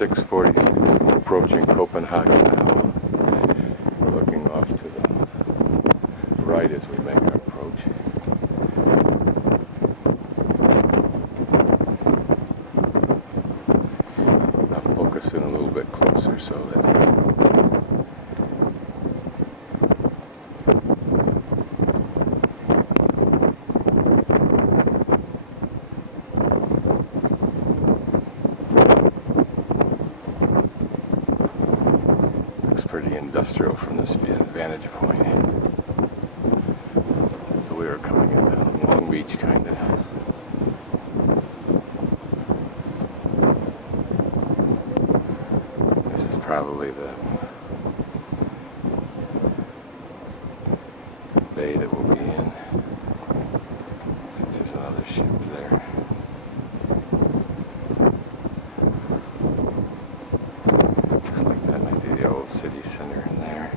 6:46. We're approaching Copenhagen now. We're looking off to the right as we make our approach. I'll focus in a little bit closer so that pretty industrial from this vantage point. So we are coming in down Long Beach, kind of. This is probably the bay that we'll be in, since there's another ship there. The old city center in there.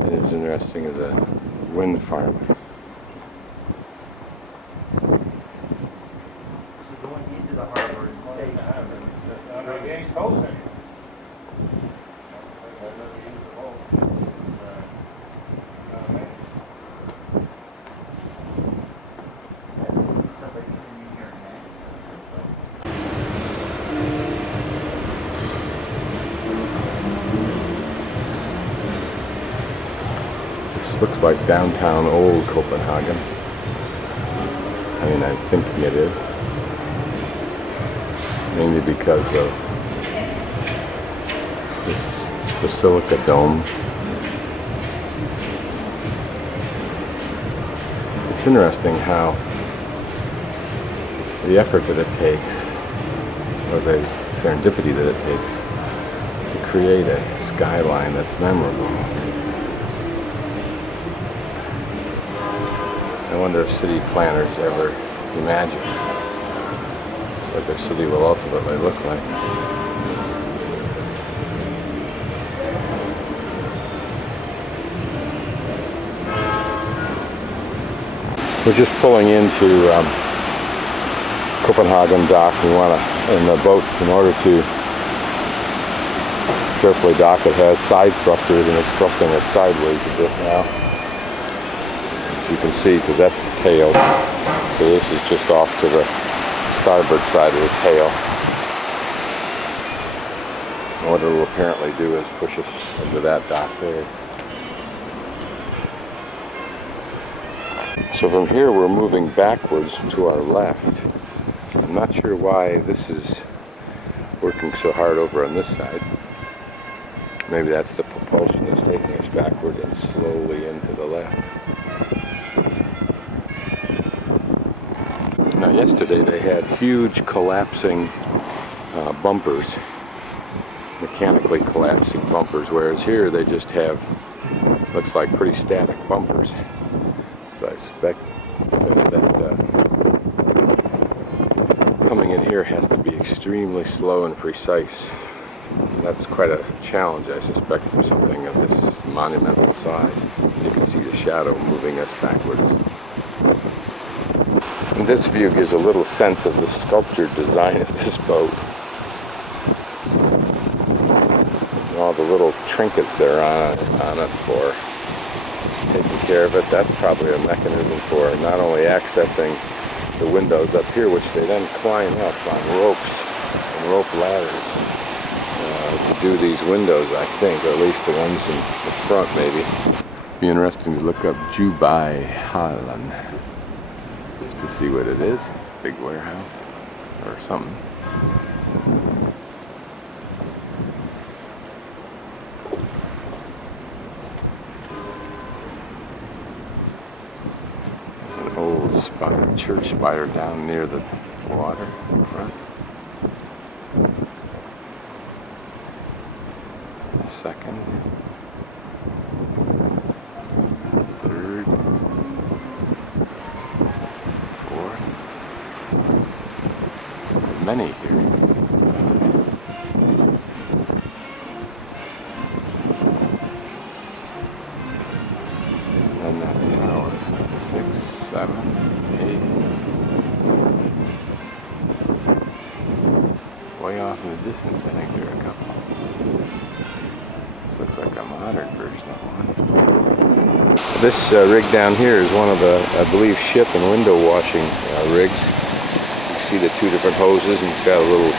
It is interesting as a wind farm. This looks like downtown old Copenhagen. I mean, I'm thinking it is. Mainly because of this basilica dome. It's interesting how the effort that it takes, or the serendipity that it takes, to create a skyline that's memorable. I wonder if city planners ever imagine what their city will ultimately look like. We're just pulling into Copenhagen dock. We want to, in the boat, in order to carefully dock, it has side thrusters and it's thrusting us sideways a bit now. As you can see, because that's the tail. So this is just off to the starboard side of the tail. And what it'll apparently do is push us into that dock there. So from here we're moving backwards to our left. I'm not sure why this is working so hard over on this side. Maybe that's the propulsion that's taking us backward and slowly into the left. Now yesterday they had huge collapsing bumpers, mechanically collapsing bumpers, whereas here they just have, looks like pretty static bumpers. So I suspect that coming in here has to be extremely slow and precise. That's quite a challenge, I suspect, for something of this monumental size. You can see the shadow moving us backwards. And this view gives a little sense of the sculptured design of this boat. And all the little trinkets that are on it for taking care of it. That's probably a mechanism for not only accessing the windows up here, which they then climb up on ropes and rope ladders to do these windows, I think, or at least the ones in the front, maybe. Be interesting to look up Arrivalsd just to see what it is. Big warehouse or something. An old spire, church spire down near the water in front. Second, third, fourth. many here. And that tower, 6, 7, 8. Way off in the distance, I think there are a couple. This looks like a modern version of one. This rig down here is one of the, I believe, ship and window washing rigs. You see the two different hoses, and it's got a little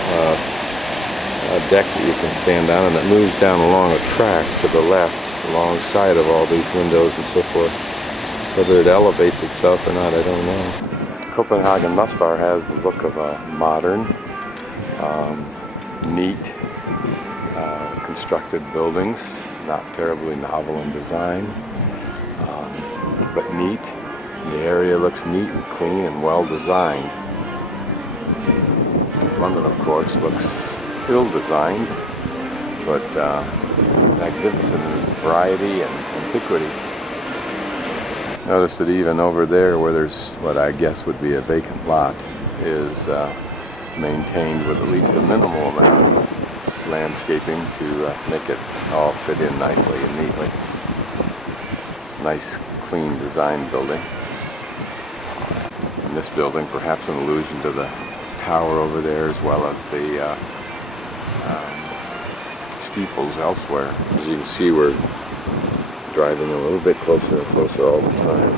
deck that you can stand on, and it moves down along a track to the left alongside of all these windows and so forth. Whether it elevates itself or not, I don't know. Copenhagen thus far has the look of a modern, neat, constructed buildings, not terribly novel in design, but neat. The area looks neat and clean and well designed. London, of course, looks ill-designed, but magnificent in its variety and antiquity. Notice that even over there, where there's what I guess would be a vacant lot, is maintained with at least a minimal amount of landscaping to make it all fit in nicely and neatly. Nice, clean design building. And this building, perhaps an allusion to the tower over there, as well as the steeples elsewhere. As you can see, we're driving a little bit closer and closer all the time.